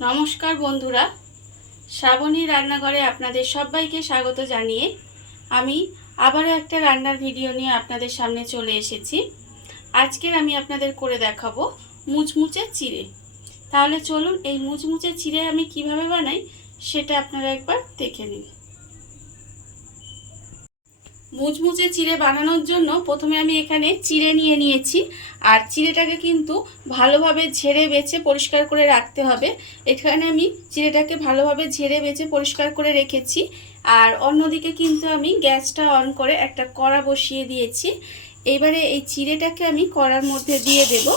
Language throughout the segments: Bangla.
নমস্কার বন্ধুরা, শ্রাবণী রান্নাঘরে আপনাদের সবাইকে স্বাগত জানিয়ে আমি আবারও একটা রান্নার ভিডিও নিয়ে আপনাদের সামনে চলে এসেছি। আজকের আমি আপনাদের করে দেখাবো মুচমুচে চিড়ে। তাহলে চলুন এই মুচমুচে চিড়ে আমি কিভাবে বানাই সেটা আপনারা একবার দেখে নিন। মুচমুচে চিড়ে বানানোর জন্য প্রথমে আমি এখানে চিড়ে নিয়ে নিয়েছি। আর চিড়েটাকে কিন্তু ভালোভাবে ঝেড়ে বেছে পরিষ্কার করে রাখতে হবে। এখানে আমি চিড়েটাকে ভালোভাবে ঝেড়ে বেছে পরিষ্কার করে রেখেছি। আর অন্যদিকে কিন্তু আমি গ্যাসটা অন করে একটা কড়া বসিয়ে দিয়েছি। এবারে এই চিড়েটাকে আমি কড়ার মধ্যে দিয়ে দেব।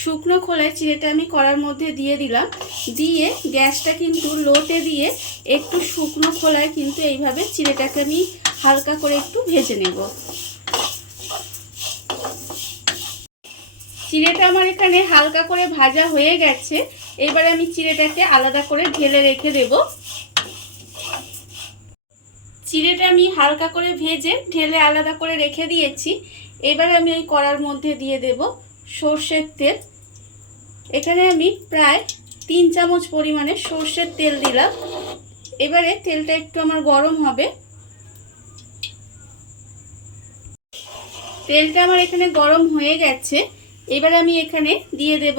শুকনো খোলায় চিড়েটা আমি কড়ার মধ্যে দিয়ে দিলাম। দিয়ে গ্যাসটা কিন্তু লোতে দিয়ে একটু শুকনো খোলায় কিন্তু এইভাবে চিড়েটাকে আমি হালকা করে একটু ভেজে নেব। চিড়েটা আমার এখানে হালকা করে ভাজা হয়ে গেছে। এবারে আমি চিড়েটাকে আলাদা করে ঢেলে রেখে দেব। চিড়েটা আমি হালকা করে ভেজে ঢেলে আলাদা করে রেখে দিয়েছি। এবারে আমি এই কড়ার মধ্যে দিয়ে দেব সর্ষের তেল। এখানে আমি প্রায় 3 চামচ পরিমাণে সর্ষের তেল দিলাম। এবারে তেলটা একটু আমার গরম হবে। তেলটা আমার এখানে গরম হয়ে গেছে। এবারে আমি এখানে দিয়ে দেব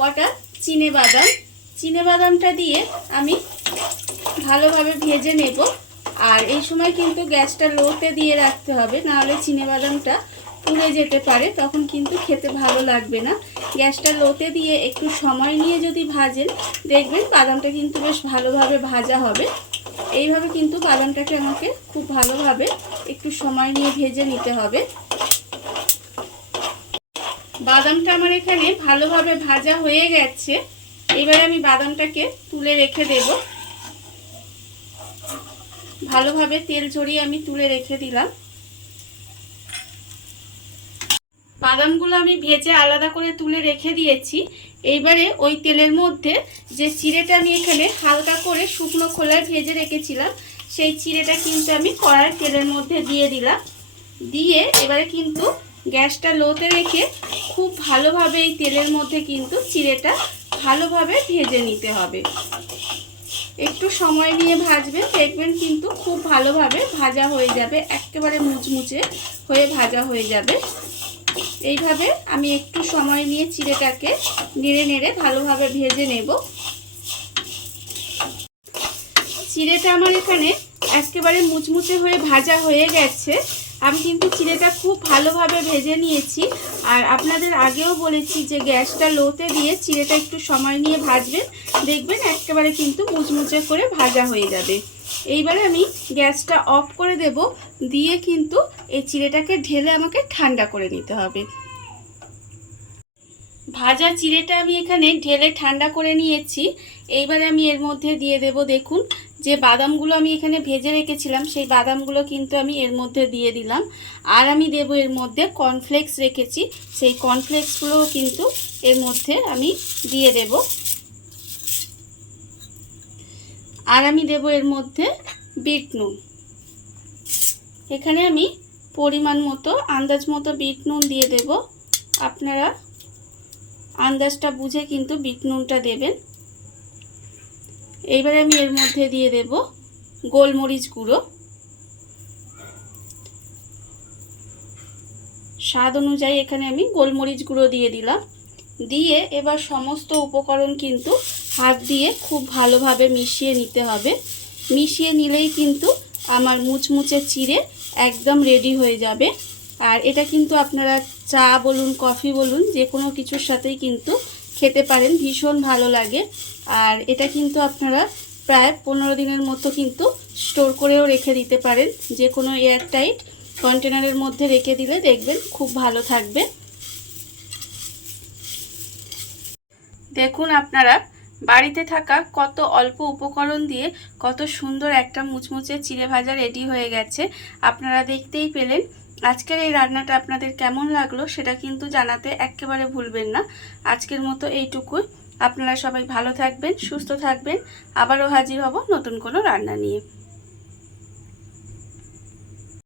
কটা চিনেবাদাম। চিনেবাদামটা দিয়ে আমি ভালোভাবে ভেজে নেব। আর এই সময় কিন্তু গ্যাসটা লোতে দিয়ে রাখতে হবে, নাহলে চিনেবাদামটা পুড়ে যেতে পারে, তখন কিন্তু খেতে ভালো লাগবে না। গ্যাসটা লোতে দিয়ে একটু সময় নিয়ে যদি ভাজেন দেখবেন বাদামটা কিন্তু বেশ ভালোভাবে ভাজা হবে। এইভাবে কিন্তু বাদামটাকে আমাকে খুব ভালোভাবে একটু সময় নিয়ে ভেজে নিতে হবে। বাদামটা আমার এখানে ভালোভাবে ভাজা হয়ে গেছে। এবারে আমি বাদামটাকে তুলে রেখে দেব। ভালোভাবে তেল ঝরিয়ে আমি তুলে রেখে দিলাম। বাদামগুলো আমি ভেজে আলাদা করে তুলে রেখে দিয়েছি। এইবারে ওই তেলের মধ্যে যে চিড়েটা আমি এখানে হালকা করে শুকনো খোলায় ভেজে রেখেছিলাম সেই চিড়েটা কিন্তু আমি কড়াই তেলের মধ্যে দিয়ে দিলাম। দিয়ে এবারে কিন্তু গ্যাসটা লোতে রেখে খুব ভালোভাবে এই তেলের মধ্যে কিন্তু চিড়েটা ভালোভাবে ভেজে নিতে হবে। একটু সময় নিয়ে ভাজবেন, দেখবেন কিন্তু খুব ভালোভাবে ভাজা হয়ে যাবে, একেবারে মুচমুচে হয়ে ভাজা হয়ে যাবে। এইভাবে আমি একটু সময় নিয়ে চিড়েটাকে নেড়ে নেড়ে ভালোভাবে ভেজে নেব। চিড়েটা আমার এখানে একেবারে মুচমুচে হয়ে ভাজা হয়ে গেছে। আমি কিন্তু চিড়েটা খুব ভালোভাবে ভেজে নিয়েছি। আর আপনাদের আগেও বলেছি যে গ্যাসটা লোতে দিয়ে চিড়েটা একটু সময় নিয়ে ভাজবেন, দেখবেন একেবারে কিন্তু মুচমুচে করে ভাজা হয়ে যাবে। এইবারে আমি গ্যাসটা অফ করে দেব। দিয়ে কিন্তু এই চিড়েটাকে ঢেলে আমাকে ঠান্ডা করে নিতে হবে। ভাজা চিড়েটা আমি এখানে ঢেলে ঠান্ডা করে নিয়েছি। এইবারে আমি এর মধ্যে দিয়ে দেব, দেখুন যে বাদামগুলো আমি এখানে ভেজে রেখেছিলাম সেই বাদামগুলো কিন্তু আমি এর মধ্যে দিয়ে দিলাম। আর আমি দেব এর মধ্যে কর্নফ্লেক্স রেখেছি, সেই কর্নফ্লেক্সগুলোও কিন্তু এর মধ্যে আমি দিয়ে দেব। আর আমি দেব এর মধ্যে বিট নুন। এখানে আমি পরিমাণ মতো আন্দাজ মতো বিট নুন দিয়ে দেব। আপনারা আন্দাজটা বুঝে কিন্তু বিট নুনটা দেবেন। এইবারে আমি এর মধ্যে দিয়ে দেব গোলমরিচ গুঁড়ো। স্বাদ অনুযায়ী এখানে আমি গোলমরিচ গুঁড়ো দিয়ে দিলাম। দিয়ে এবার সমস্ত উপকরণ কিন্তু হাত দিয়ে খুব ভালোভাবে মিশিয়ে নিতে হবে। মিশিয়ে নিলেই কিন্তু আমার মুচমুচে চিড়ে একদম রেডি হয়ে যাবে। আর এটা কিন্তু আপনারা চা বলুন, কফি বলুন, যে কোনো কিছুর সাথেই কিন্তু খেতে পারেন, ভীষণ ভালো লাগে। আর এটা কিন্তু আপনারা প্রায় 15 দিনের মতো কিন্তু স্টোর করেও রেখে দিতে পারেন। যে কোনো এয়ারটাইট কন্টেনারের মধ্যে রেখে দিলে দেখবেন খুব ভালো থাকবে। দেখুন আপনারা বাড়িতে থাকা কত অল্প উপকরণ দিয়ে কত সুন্দর একটা মুচমুচে চিড়ে ভাজা রেডি হয়ে গেছে। আপনারা দেখতেই পেলেন। আজকের এই রান্নাটা আপনাদের কেমন লাগলো সেটা কিন্তু জানাতে একেবারে ভুলবেন না। আজকের মতো এইটুকুই। আপনারা সবাই ভালো থাকবেন, সুস্থ থাকবেন। আবারও হাজির হব নতুন কোনো রান্না নিয়ে।